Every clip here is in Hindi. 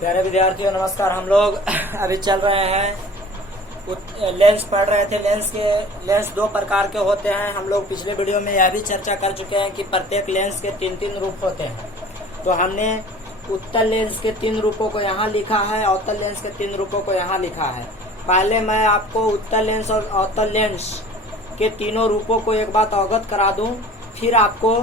प्यारे विद्यार्थियों नमस्कार। हम लोग अभी चल रहे हैं लेंस पढ़ रहे थे। लेंस दो प्रकार के होते हैं। हम लोग पिछले वीडियो में यह भी चर्चा कर चुके हैं कि प्रत्येक लेंस के तीन रूप होते हैं। तो हमने उत्तल लेंस के 3 रूपों को यहाँ लिखा है, अवतल लेंस के 3 रूपों को यहाँ लिखा है। पहले मैं आपको उत्तल लेंस और अवतल लेंस के तीनों रूपों को एक बात अवगत करा दूं, फिर आपको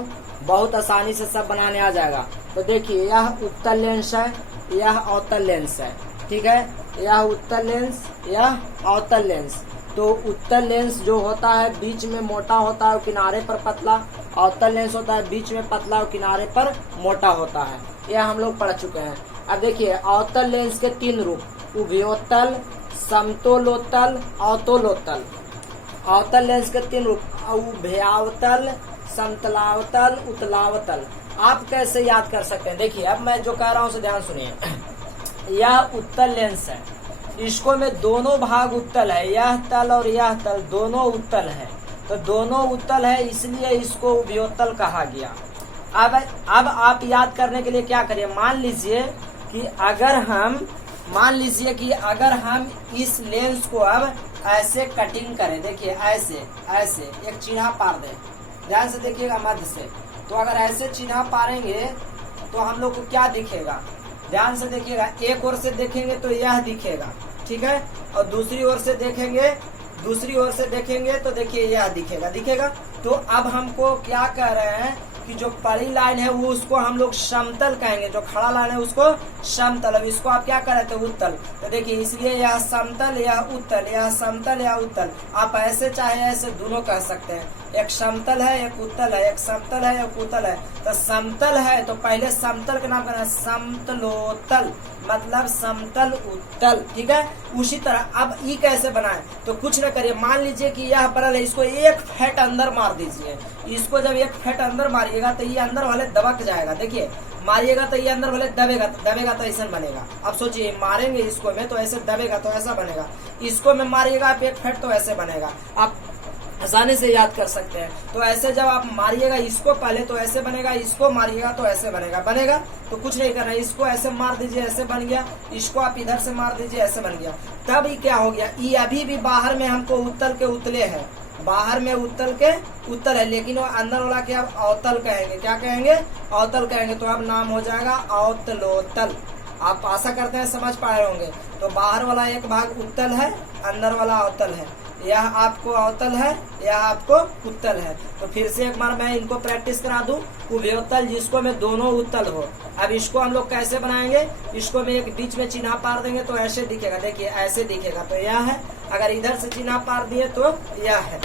बहुत आसानी से सब बनाने आ जाएगा। तो देखिए, यह उत्तल लेंस है, यह अवतल लेंस है, ठीक है। यह उत्तल लेंस, यह अवतल लेंस। तो उत्तल लेंस जो होता है बीच में मोटा होता है और किनारे पर पतला, अवतल लेंस होता है बीच में पतला और किनारे पर मोटा होता है। यह हम लोग पढ़ चुके हैं। अब देखिए, अवतल लेंस के 3 रूप, उभयोत्तल, समतलोत्तल, अवतलोत्तल। अवतल लेंस के 3 रूप, उभयावतल, समतलावतल, उत्तलावतल। आप कैसे याद कर सकते हैं? देखिए, अब मैं जो कह रहा हूं उसे ध्यान सुनिए। यह उत्तल लेंस है, इसको में दोनों भाग उत्तल है, यह तल और यह तल दोनों उत्तल है। तो दोनों उत्तल है, इसलिए इसको उभयोत्तल कहा गया। अब आप याद करने के लिए क्या करिए, मान लीजिए कि अगर हम इस लेंस को अब ऐसे कटिंग करें, देखिए ऐसे एक चिन्ह पार दें, ध्यान से देखिएगा मध्य से। तो अगर ऐसे चिन्ह पारेंगे तो हम लोग को क्या दिखेगा? ध्यान से देखिएगा, एक ओर से देखेंगे तो यह दिखेगा, ठीक है, और दूसरी ओर से देखेंगे तो देखिए यह दिखेगा। तो अब हमको क्या कह रहे हैं कि जो पड़ी लाइन है वो उसको हम लोग समतल कहेंगे, जो खड़ा लाइन है उसको समतल। अब इसको आप क्या कह रहे थे? उत्तल। तो देखिए, इसलिए यह समतल, यह उत्तल, यह समतल, यह उत्तल। आप ऐसे चाहे ऐसे दोनों कह सकते हैं। एक समतल है, एक उत्तल है, एक समतल है, एक उत्तल है। तो समतल है तो पहले समतल का नाम करना है समतलोत्तल, मतलब समतल उत्तल, ठीक है। उसी तरह अब ई कैसे बनाए? तो कुछ न करिए, मान लीजिए कि यह परल है, इसको एक फेट अंदर मार दीजिए। इसको जब एक फेट अंदर मारिएगा तो ये अंदर वाले दबक जाएगा। देखिए, मारिएगा तो ये अंदर वाले दबेगा तो ऐसा बनेगा। अब सोचिए, मारेंगे इसको में तो ऐसे दबेगा तो ऐसा बनेगा, इसको में मारिएगा आप एक फेट तो ऐसे बनेगा। आप आसानी से याद कर सकते हैं। तो ऐसे जब आप मारिएगा इसको पहले तो ऐसे बनेगा, इसको मारिएगा तो ऐसे बनेगा। तो कुछ नहीं करना, इसको ऐसे मार दीजिए, ऐसे बन गया। इसको आप इधर से मार दीजिए, ऐसे बन गया। तब ये क्या हो गया? ये अभी भी बाहर में हमको उत्तल के उतले है, बाहर में उत्तल के उत्तल है, लेकिन वो अंदर वाला के अब अवतल कहेंगे। क्या कहेंगे? अवतल कहेंगे। तो अब नाम हो जाएगा अवतलोत्तल। आप आशा करते हैं समझ पाए होंगे। तो बाहर वाला एक भाग उत्तल है, अंदर वाला अवतल है। यह आपको अवतल है, यह आपको उत्तल है। तो फिर से एक बार मैं इनको प्रैक्टिस करा दूं। उभयोत्तल, जिसको में दोनों उत्तल हो। अब इसको हम लोग कैसे बनाएंगे? इसको में एक बीच में चिन्ह पार देंगे तो ऐसे दिखेगा। देखिए, ऐसे दिखेगा तो यह है। अगर इधर से चिन्ह पार दिए तो यह है।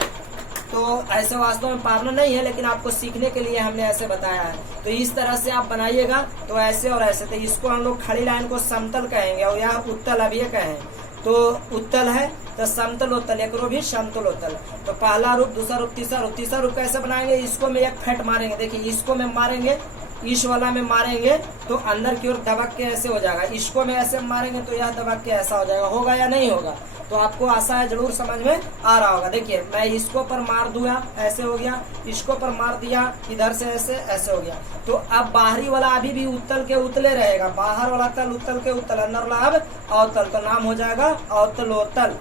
तो ऐसे वास्तव में पारना नहीं है, लेकिन आपको सीखने के लिए हमने ऐसे बताया है। तो इस तरह से आप बनाइएगा, तो ऐसे और ऐसे। तो इसको हम लोग खड़ी लाइन को समतल कहेंगे और यह उत्तल अब ये कहें तो उत्तल है, तो समतलोत्तल, एक रूप भी समतलोत्तल। तो पहला रूप, दूसरा रूप, तीसरा रूप। तीसरा रूप कैसे बनाएंगे? इसको में एक फेट मारेंगे। देखिए, इसको में मारेंगे, इस वाला में मारेंगे तो अंदर की ओर दबक के ऐसे हो जाएगा। इसको में ऐसे मारेंगे तो यह दबक के ऐसा हो जाएगा। होगा या नहीं होगा? तो आपको आशा है जरूर समझ में आ रहा होगा। देखिए, मैं इसको पर मार दूंगा, ऐसे हो गया। इसको पर मार दिया, इधर से ऐसे हो गया। तो अब बाहरी वाला अभी भी उत्तल के उतले रहेगा। बाहर वाला तल उत्तल के उत्तल, अंदर वाला अब अवतल। तो नाम हो जाएगा अवतलोत्तल।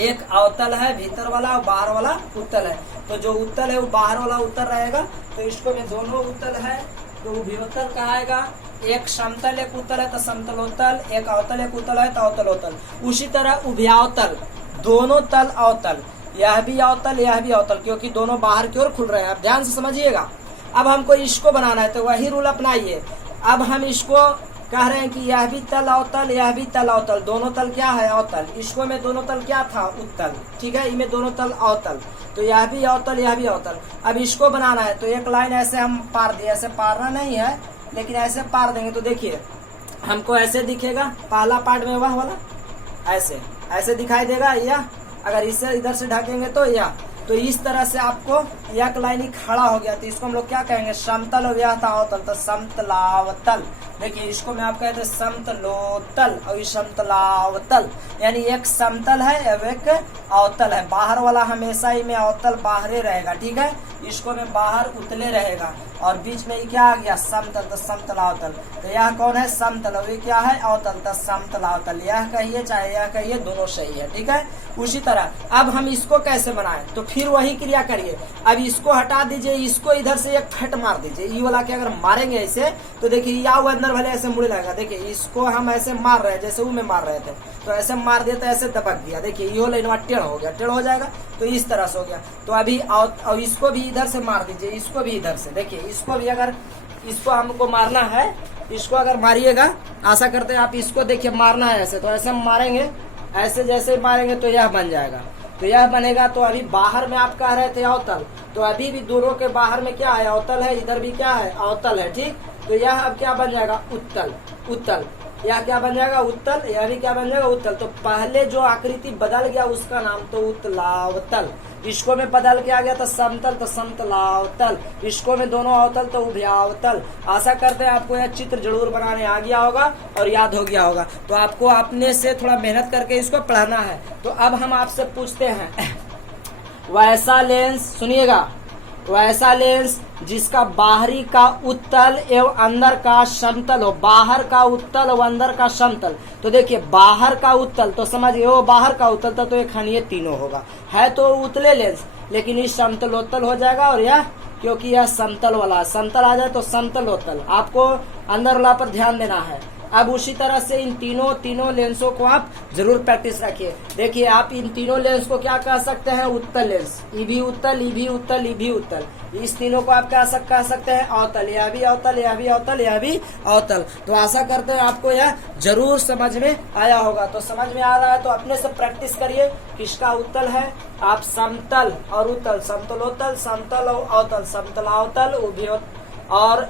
एक अवतल है भीतर वाला और बाहर वाला उत्तल है। तो जो उत्तल है वो बाहर वाला उत्तल रहेगा। तो इसको में दोनों उत्तल है तो उभयोत्तल कहाएगा। एक समतल एक उत्तल है तो समतलोत्तल, एक अवतल एक उत्तल है तो अवतलोत्तल। उसी तरह उभयावतल, दोनों तल अवतल, यह भी अवतल यह भी अवतल, क्योंकि दोनों बाहर की ओर खुल रहे हैं। आप ध्यान से समझिएगा। अब हमको इसको बनाना है तो वही रूल अपनाइए। अब हम इसको कह रहे हैं कि यह भी तल अवतल, यह भी तल अवतल, दोनों तल क्या है? अवतल। इसको में दोनों तल क्या था? उत्तल, ठीक है। इनमें दोनों तल अवतल, तो यह भी अवतल यह भी अवतल। अब इसको बनाना है तो एक लाइन ऐसे हम पार दिए, ऐसे पारना नहीं है लेकिन ऐसे पार देंगे तो देखिए हमको ऐसे दिखेगा। पहला पार्ट में वह वाला ऐसे दिखाई देगा। या अगर इसे इधर से ढकेंगे तो यह, तो इस तरह से आपको एक लाइन ही खड़ा हो गया। तो इसको हम लोग क्या कहेंगे? समतल। और यह था अवतल, तो समतलावतल। देखिए इसको मैं आप कहते हैं समतलोतल और ये समतलावतल, यानी एक समतल है और एक अवतल है। बाहर वाला हमेशा ही में अवतल बाहरे रहेगा, ठीक है, इसको में बाहर उतले रहेगा, और बीच में ये क्या आ गया समतल, तो समतलावतल। तो यह कौन है समतल और ये क्या है अवतल, तो समतलावतल। यह कहिए चाहे यह कहिए दोनों सही है, ठीक है। उसी तरह अब हम इसको कैसे बनाएं, तो फिर वही क्रिया करिए। अब इसको हटा दीजिए, इसको इधर से एक फेंट मार दीजिए, ये वाला के अगर मारेंगे ऐसे तो देखिए या वो अंदर भले ऐसे मुड़े लगेगा। देखिए इसको हम ऐसे मार रहे हैं जैसे वो में मार रहे थे, तो ऐसे मार दिया तो ऐसे दबक दिया। देखिए ये लाइन टेढ़ हो गया, टेढ़ हो जाएगा तो इस तरह से हो गया। तो अभी और इसको भी इधर से मार दीजिए, इसको भी इधर से। देखिए इसको भी अगर इसको हमको मारना है, इसको अगर मारिएगा, आशा करते हैं आप इसको देखिए मारना है ऐसे, तो ऐसे हम मारेंगे, ऐसे जैसे मारेंगे तो यह बन जाएगा, तो यह बनेगा। तो अभी बाहर में आप कह रहे थे अवतल, तो अभी भी दोनों के बाहर में क्या है अवतल है, इधर भी क्या है अवतल है, ठीक। तो यह अब क्या बन जाएगा उत्तल, उत्तल। यह क्या बन जाएगा उत्तल, यह भी क्या बन जाएगा उत्तल। तो पहले जो आकृति बदल गया उसका नाम तो उत्तलावतल, इसको में बदल के आ गया तो समतल, तो समतलावतल, इसको में दोनों अवतल तो उभयावतल। आशा करते हैं आपको यह चित्र जरूर बनाने आ गया होगा और याद हो गया होगा। तो आपको अपने से थोड़ा मेहनत करके इसको पढ़ना है। तो अब हम आपसे पूछते हैं, वैसा लेंस, सुनिएगा, वैसा लेंस जिसका बाहरी का उत्तल एवं अंदर का समतल हो, बाहर का उत्तल और अंदर का समतल। तो देखिए बाहर का उत्तल तो समझिए वो बाहर का उत्तल था, तो ये खानिए तीनों होगा, है तो उतले लेंस, लेकिन इस समतलोत्तल हो जाएगा। और यह क्योंकि यह समतल वाला, समतल आ जाए तो समतलोत्तल, आपको अंदर वाला पर ध्यान देना है। अब उसी तरह से इन तीनों लेंसों को आप जरूर प्रैक्टिस रखिए। देखिए आप इन तीनों लेंस को क्या कह सकते हैं उत्तल लेंस, ई भी उत्तल, ई भी उत्तल, ई भी उत्तल। इस तीनों को आप कह सकते हैं अवतल, यह भी अवतल, यह भी अवतल, यह भी अवतल। तो आशा करते हैं आपको यह जरूर समझ में आया होगा। तो समझ में आ रहा है तो अपने से प्रैक्टिस करिए, किसका उत्तल है, आप समतल और उत्तल, समतलोत्तल, समतल और अवतल, समतलावतल, उभयोत्तल। और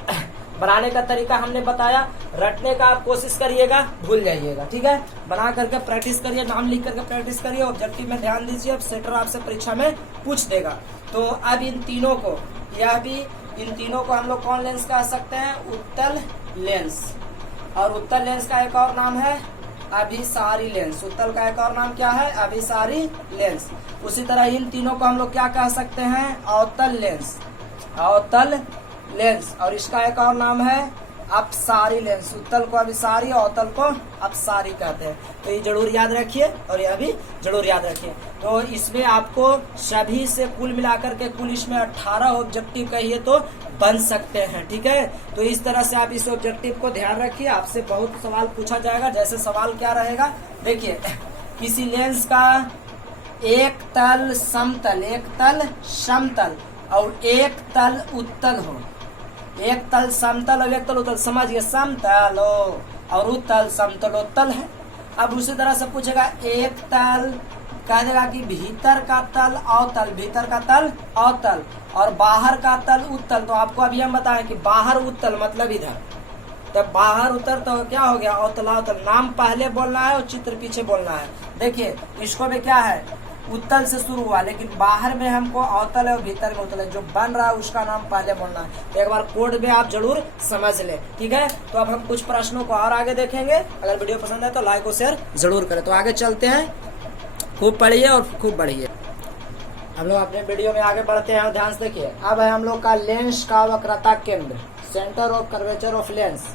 बनाने का तरीका हमने बताया, रटने का आप कोशिश करिएगा, भूल जाइएगा, ठीक है। बना करके प्रैक्टिस करिए, नाम लिख करके प्रैक्टिस करिए, ऑब्जेक्टिव में ध्यान दीजिए, अब सेटर आपसे परीक्षा में पूछ देगा। तो अब इन तीनों को, यह भी इन तीनों को हम लोग कौन लेंस कह सकते हैं, उत्तल लेंस। और उत्तल लेंस का एक और नाम है अभिसारी लेंस। उत्तल का एक और नाम क्या है, अभिसारी लेंस। उसी तरह इन तीनों को हम लोग क्या कह सकते हैं, अवतल लेंस, अवतल लेंस। और इसका एक और नाम है अपसारी लेंस। उत्तल को अभिसारी, अवतल को अपसारी कहते हैं। तो ये जरूर याद रखिए और यह भी जरूर याद रखिए। तो इसमें आपको सभी से कुल मिलाकर के कुल इसमें 18 ऑब्जेक्टिव कहिए तो बन सकते हैं, ठीक है। तो इस तरह से आप इस ऑब्जेक्टिव को ध्यान रखिए, आपसे बहुत सवाल पूछा जाएगा। जैसे सवाल क्या रहेगा, देखिए किसी लेंस का एक तल समतल, एक तल समतल और एक तल उत्तल हो, एक तल समतल और एक तल उत्तल, समझिए समतल और उत्तल समतलोत्तल है। अब उसी तरह से पूछेगा एक तल, कह देगा कि भीतर का तल अवतल, भीतर का तल अवतल और बाहर का तल उत्तल। तो आपको अभी हम बताएं कि बाहर उत्तल मतलब इधर, तो बाहर उत्तल तो क्या हो गया अवतलावतल। नाम पहले बोलना है और चित्र पीछे बोलना है। देखिए इसको में क्या है उत्तल से शुरू हुआ, लेकिन बाहर में हमको अवतल है और भीतर में उत्तल है, जो बन रहा है उसका नाम पहले बोलना है। तो एक बार कोड में आप जरूर समझ ले, ठीक है। तो अब हम कुछ प्रश्नों को और आगे देखेंगे। अगर वीडियो पसंद है तो लाइक और शेयर जरूर करें। तो आगे चलते हैं, खूब पढ़िए और खूब बढ़िए। हम लोग अपने वीडियो में आगे बढ़ते हैं, ध्यान से देखिए। अब है हम लोग का लेंस का वक्रता केंद्र, centre of curvature of lens,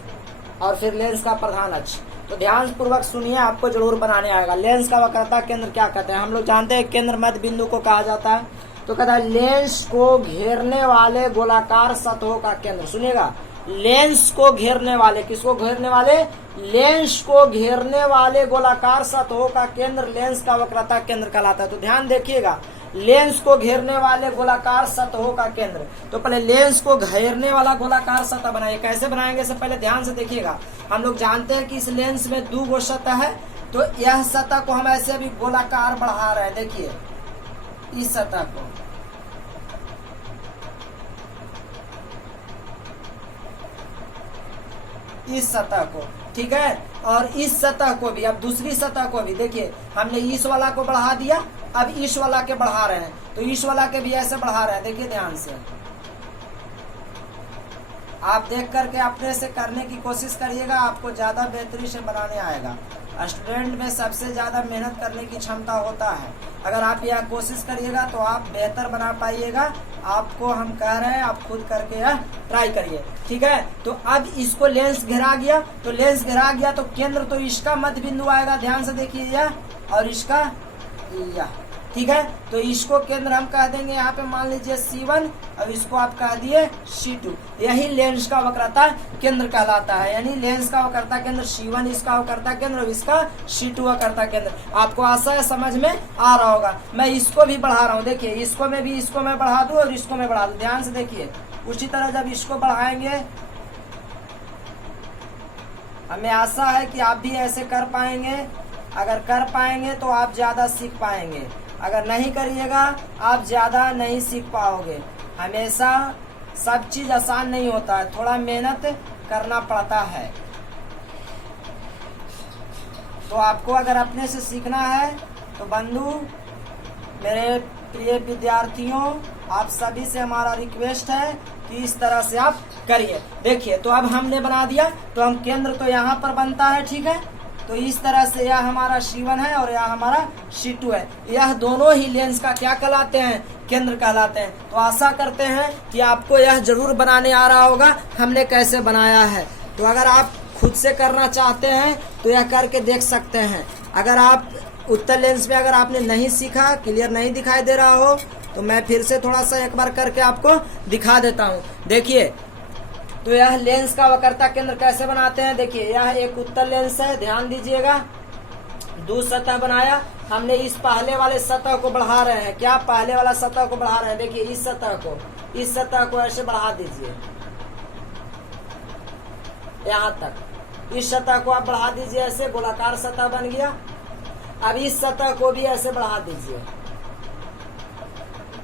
और फिर लेंस का प्रधान अक्ष। तो ध्यान पूर्वक सुनिए, आपको जरूर बनाने आएगा। लेंस का वक्रता केंद्र क्या कहते हैं, हम लोग जानते हैं केंद्र मध्य बिंदु को कहा जाता है। तो कहता है लेंस को घेरने वाले गोलाकार सतहों का केंद्र। सुनिएगा, लेंस को घेरने वाले, किसको घेरने वाले, लेंस को घेरने वाले गोलाकार सतहों का केंद्र लेंस का वक्रता केंद्र कहलाता है। तो ध्यान देखिएगा, लेंस को घेरने वाले गोलाकार सतहों का केंद्र। तो पहले लेंस को घेरने वाला गोलाकार सतह बनाइए। कैसे बनाएंगे इससे पहले ध्यान से देखिएगा। हम लोग जानते हैं कि इस लेंस में 2 गो सतह है, तो यह सतह को हम ऐसे अभी गोलाकार बढ़ा रहे हैं। देखिए इस सतह को, इस सतह को, ठीक है। और इस सतह को भी, अब दूसरी सतह को भी देखिए, हमने इस वाला को बढ़ा दिया, अब इस वाला के बढ़ा रहे हैं। तो इस वाला के भी ऐसे बढ़ा रहे हैं, देखिए ध्यान से, आप देख करके अपने से करने की कोशिश करिएगा, आपको ज़्यादा बेहतरी से बनाने आएगा। स्टूडेंट में सबसे ज़्यादा मेहनत करने की क्षमता होता है। अगर आप यह कोशिश करिएगा तो आप बेहतर बना पाइएगा। आपको हम कह रहे हैं, आप खुद करके यह ट्राई करिए, ठीक है। तो अब इसको लेंस घिरा गया, तो लेंस घिरा गया तो केंद्र तो इसका मध्य बिंदु आएगा, ध्यान से देखिए, यह और इसका यह, ठीक है। तो इसको केंद्र हम कह देंगे यहाँ पे, मान लीजिए C1, और इसको आप कह दिए C2। यही लेंस का वक्रता केंद्र कहलाता है, यानी लेंस का वक्रता केंद्र C1 इसका वक्रता केंद्र और इसका C2 वक्रता केंद्र। आपको आशा है समझ में आ रहा होगा। मैं इसको भी बढ़ा रहा हूँ, देखिए इसको मैं बढ़ा दूं और इसको मैं बढ़ा दूं, ध्यान से देखिए। उसी तरह जब इसको बढ़ाएंगे, हमें आशा है कि आप भी ऐसे कर पाएंगे। अगर कर पाएंगे तो आप ज्यादा सीख पाएंगे, अगर नहीं करिएगा आप ज्यादा नहीं सीख पाओगे। हमेशा सब चीज आसान नहीं होता है, थोड़ा मेहनत करना पड़ता है। तो आपको अगर अपने से सीखना है तो बंधु, मेरे प्रिय विद्यार्थियों, आप सभी से हमारा रिक्वेस्ट है कि इस तरह से आप करिए। देखिए, तो अब हमने बना दिया, तो हम केंद्र तो यहाँ पर बनता है, ठीक है। तो इस तरह से यह हमारा C1 है और यह हमारा C2 है। यह दोनों ही लेंस का क्या कहलाते हैं? केंद्र कहलाते हैं। तो आशा करते हैं कि आपको यह जरूर बनाने आ रहा होगा हमने कैसे बनाया है। तो अगर आप खुद से करना चाहते हैं तो यह करके देख सकते हैं। अगर आप उत्तल लेंस में अगर आपने नहीं सीखा, क्लियर नहीं दिखाई दे रहा हो, तो मैं फिर से थोड़ा सा एक बार करके आपको दिखा देता हूँ। देखिए, तो यह लेंस का वक्रता केंद्र कैसे बनाते हैं। देखिए, यह एक उत्तल लेंस है, ध्यान दीजिएगा। दो सतह बनाया हमने, इस पहले वाले सतह को बढ़ा रहे हैं। क्या पहले वाला सतह को बढ़ा रहे हैं? देखिए, इस सतह को ऐसे बढ़ा दीजिए यहाँ तक। इस सतह को आप बढ़ा दीजिए, ऐसे गोलाकार सतह बन गया। अब इस सतह को भी ऐसे बढ़ा दीजिए,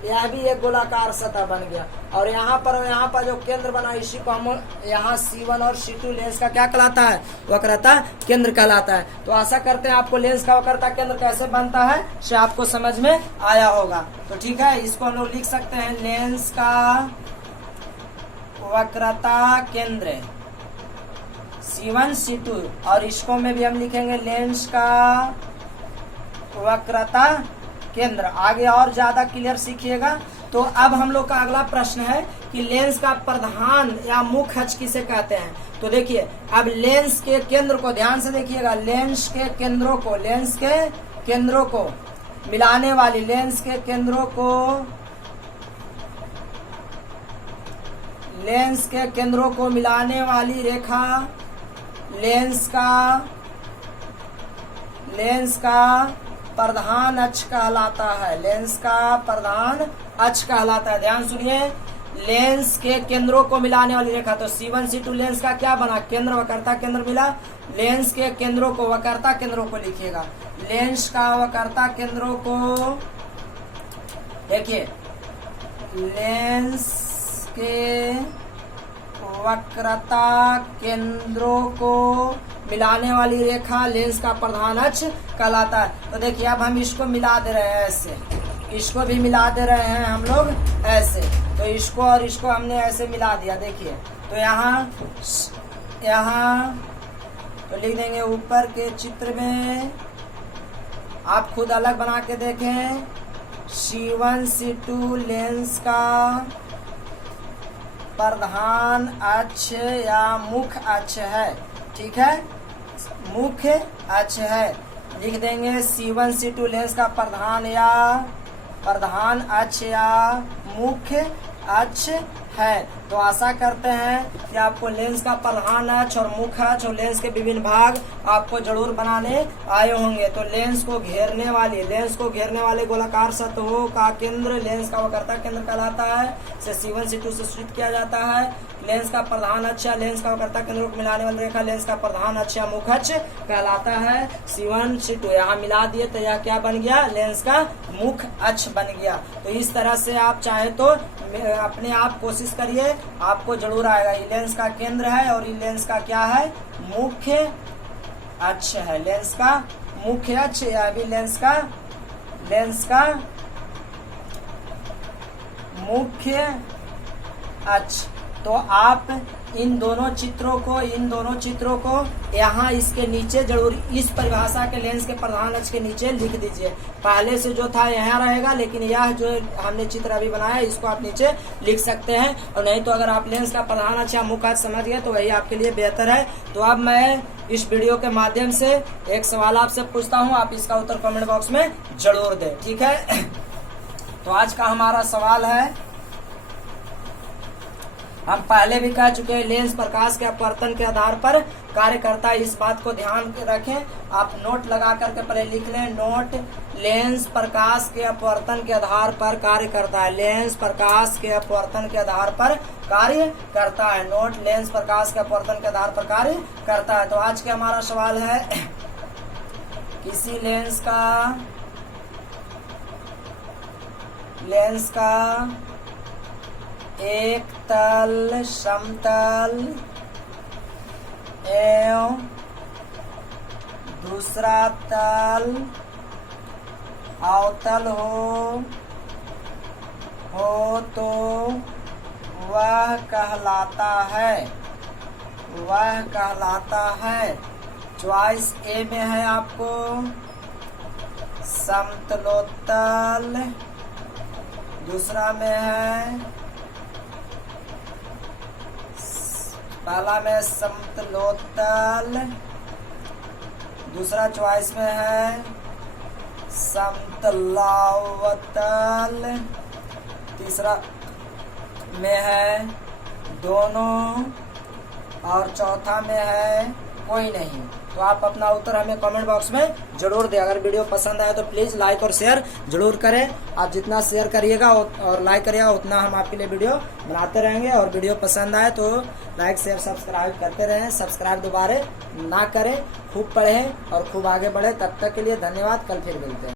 यह भी एक गोलाकार सतह बन गया। और यहाँ पर जो केंद्र बना, इसी को हम यहाँ C1 और C2 लेंस का क्या कहलाता है? वक्रता केंद्र कहलाता है। तो आशा करते हैं आपको लेंस का वक्रता केंद्र कैसे बनता है से आपको समझ में आया होगा। तो ठीक है, इसको हम लोग लिख सकते हैं लेंस का वक्रता केंद्र C1 C2, और इसको में भी हम लिखेंगे लेंस का वक्रता केंद्र। आगे और ज्यादा क्लियर सीखिएगा। तो अब हम लोग का अगला प्रश्न है कि लेंस का प्रधान या मुख्य अक्ष किसे कहते हैं। तो देखिए, अब लेंस के केंद्र को ध्यान से देखिएगा, लेंस के केंद्रों को मिलाने वाली, लेंस के केंद्रों को मिलाने वाली रेखा लेंस का प्रधान अक्ष कहलाता है। लेंस का प्रधान अक्ष कहलाता है। ध्यान सुनिए, लेंस के केंद्रों को मिलाने वाली रेखा। तो C1 C2 लेंस का क्या बना? केंद्र, वक्रता केंद्र मिला। लेंस के केंद्रों को, वक्रता केंद्रों को लिखिएगा। लेंस का वक्रता केंद्रों को, देखिए, लेंस के वक्रता केंद्रों को मिलाने वाली रेखा लेंस का प्रधान अक्ष कहलाता है। तो देखिए, अब हम इसको मिला दे रहे हैं ऐसे, इसको भी मिला दे रहे हैं हम लोग ऐसे। तो इसको और इसको हमने ऐसे मिला दिया। देखिए, तो यहाँ तो लिख देंगे ऊपर के चित्र में, आप खुद अलग बना के देखें। C1 C2 लेंस का प्रधान अक्ष या मुख्य अक्ष है, ठीक है, मुख्य अक्ष है। लिख देंगे C1 C2 लेंस का प्रधान अक्ष या मुख्य अक्ष है। तो आशा करते हैं कि आपको लेंस का प्रधान अक्ष और मुख्य अक्ष और लेंस के विभिन्न भाग आपको जरूर बनाने आए होंगे। तो लेंस को घेरने वाले गोलाकार सतहों का केंद्र लेंस का वक्रता केंद्र कहलाता है। इसे C1 C2 से सूचित किया जाता है। लेंस का प्रधान अक्ष या लेंस का वक्रता केंद्रों को मिलाने वाली रेखा लेंस का प्रधान अक्ष या मुख्य अक्ष कहलाता है। C1 C2 यहाँ मिला दिए तो यह क्या बन गया? लेंस का मुख्य अक्ष बन गया। तो इस तरह से आप चाहे तो अपने आप कोशिश करिए, आपको जरूर आएगा। ये लेंस का केंद्र है और ये लेंस का क्या है? मुख्य अक्ष है। लेंस का मुख्य अक्ष या भी लेंस का मुख्य अक्ष। तो आप इन दोनों चित्रों को यहाँ इसके नीचे जरूर इस परिभाषा के लेंस के प्रधान अक्ष के नीचे लिख दीजिए। पहले से जो था यहाँ रहेगा, लेकिन यह जो हमने चित्र अभी बनाया इसको आप नीचे लिख सकते हैं, और नहीं तो अगर आप लेंस का प्रधान अक्ष या मुख्य अक्ष समझ गए तो वही आपके लिए बेहतर है। तो अब मैं इस वीडियो के माध्यम से एक सवाल आपसे पूछता हूँ, आप इसका उत्तर कमेंट बॉक्स में जरूर दें, ठीक है। तो आज का हमारा सवाल है, हम पहले भी कह चुके हैं, लेंस प्रकाश के अपवर्तन के आधार पर कार्य करता है। इस बात को ध्यान रखें, आप नोट लगा करके पहले लिख लें, नोट लेंस प्रकाश के अपवर्तन के आधार पर कार्य करता है। लेंस प्रकाश के अपवर्तन के आधार पर कार्य करता है। नोट लेंस प्रकाश के अपवर्तन के आधार पर कार्य करता है। तो आज के हमारा सवाल है, किसी लेंस का एक तल समतल एवं दूसरा तल अवतल हो तो वह कहलाता है। चॉइस ए में है आपको समतलोत्तल, दूसरा में है, पहला में समतलोत्तल, दूसरा चॉइस में है समतलावतल, तीसरा में है दोनों, और चौथा में है कोई नहीं। तो आप अपना उत्तर हमें कमेंट बॉक्स में जरूर दें। अगर वीडियो पसंद आए तो प्लीज लाइक और शेयर जरूर करें। आप जितना शेयर करिएगा और लाइक करिएगा उतना हम आपके लिए वीडियो बनाते रहेंगे। और वीडियो पसंद आए तो लाइक शेयर सब्सक्राइब करते रहें। सब्सक्राइब दोबारा ना करें। खूब पढ़ें और खूब आगे बढ़े। तब तक के लिए धन्यवाद। कल फिर मिलते हैं।